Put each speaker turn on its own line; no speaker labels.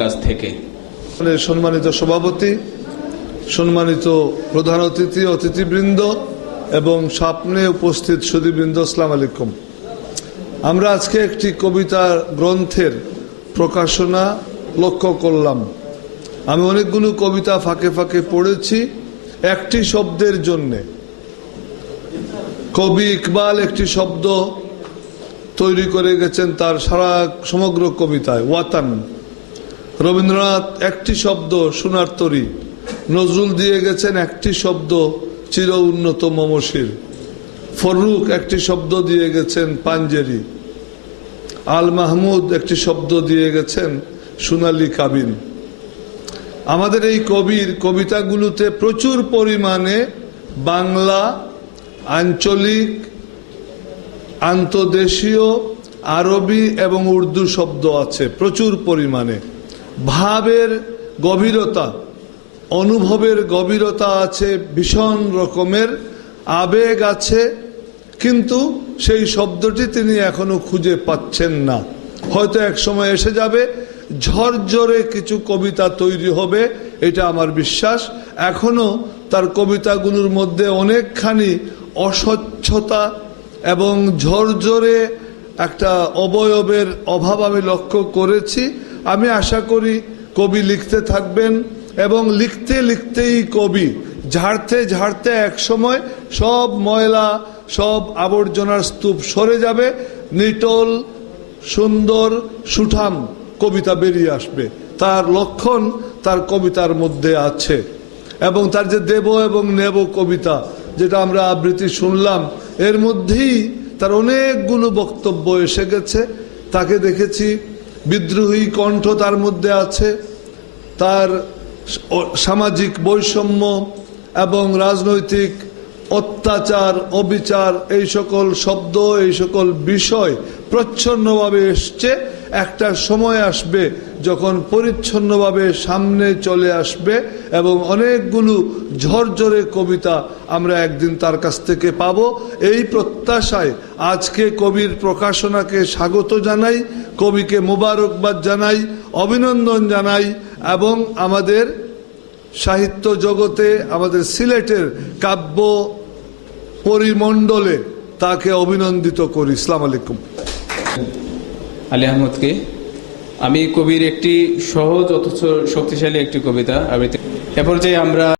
কাছ থেকে।
সম্মানিত সভাপতি, সম্মানিত প্রধান অতিথি, অতিথিবৃন্দ এবং সামনে উপস্থিত সুদীবৃন্দ আসসালাম আলাইকুম। আমরা আজকে একটি কবিতা গ্রন্থের প্রকাশনা লক্ষ্য করলাম। আমি অনেকগুলো কবিতা ফাঁকে ফাঁকে পড়েছি একটি শব্দের জন্যে। কবি ইকবাল একটি শব্দ তৈরি করে গেছেন তার সারা সমগ্র কবিতায়, ওয়াতান। রবীন্দ্রনাথ, একটি শব্দ সোনার তরী। নজরুল দিয়ে গেছেন একটি শব্দ, চির উন্নত মমশির ফরুক একটি শব্দ দিয়ে গেছেন পাঞ্জেরি। আল মাহমুদ একটি শব্দ দিয়ে গেছেন সোনালি কাবিন। আমাদের এই কবির কবিতাগুলোতে প্রচুর পরিমাণে বাংলা, আঞ্চলিক, আন্তদেশীয়, আরবি এবং উর্দু শব্দ আছে, প্রচুর পরিমাণে। ভাবের গভীরতা, অনুভবের গভীরতা আছে ভীষণ রকমের, আবেগ আছে, কিন্তু সেই শব্দটি তিনি এখনও খুঁজে পাচ্ছেন না। হয়তো এক সময় এসে যাবে, ঝরঝরে কিছু কবিতা তৈরি হবে, এটা আমার বিশ্বাস। এখনও তার কবিতাগুলোর মধ্যে অনেকখানি অস্বচ্ছতা এবং ঝরঝরে একটা অবয়বের অভাব আমি লক্ষ্য করেছি। আমি আশা করি কবি লিখতে থাকবেন এবং লিখতে লিখতেই কবি ঝাড়তে ঝাড়তে এক সময় সব ময়লা, সব আবর্জনার স্তূপ সরে যাবে, নিটল, সুন্দর, সুঠাম কবিতা বেরিয়ে আসবে। তার লক্ষণ তার কবিতার মধ্যে আছে এবং তার যে দেব এবং নেব কবিতা যেটা আমরা আবৃত্তি শুনলাম, এর মধ্যেই তার অনেকগুলো বক্তব্য এসে গেছে। তাকে দেখেছি বিদ্রোহী কণ্ঠ তার মধ্যে আছে। তার সামাজিক বৈষম্য এবং রাজনৈতিক অত্যাচার, অবিচার, এই সকল শব্দ, এই সকল বিষয় প্রচ্ছন্নভাবে এসছে। একটা সময় আসবে যখন পরিচ্ছন্নভাবে সামনে চলে আসবে এবং অনেকগুলো ঝরঝরে কবিতা আমরা একদিন তার কাছ থেকে পাব। এই প্রত্যাশায় আজকে কবির প্রকাশনাকে স্বাগত জানাই। কবিকে মোবারকবাদ জানাই, অভিনন্দন জানাই এবং আমাদের সাহিত্য জগতে, আমাদের সিলেটের কাব্য পরিমণ্ডলে তাকে অভিনন্দিত করি। ইসলাম আলাইকুম।
আলী আহমদকে। আমি কবির একটি সহজ অথচ শক্তিশালী একটি কবিতা, আবৃত্তি। এ পর্যায়ে আমরা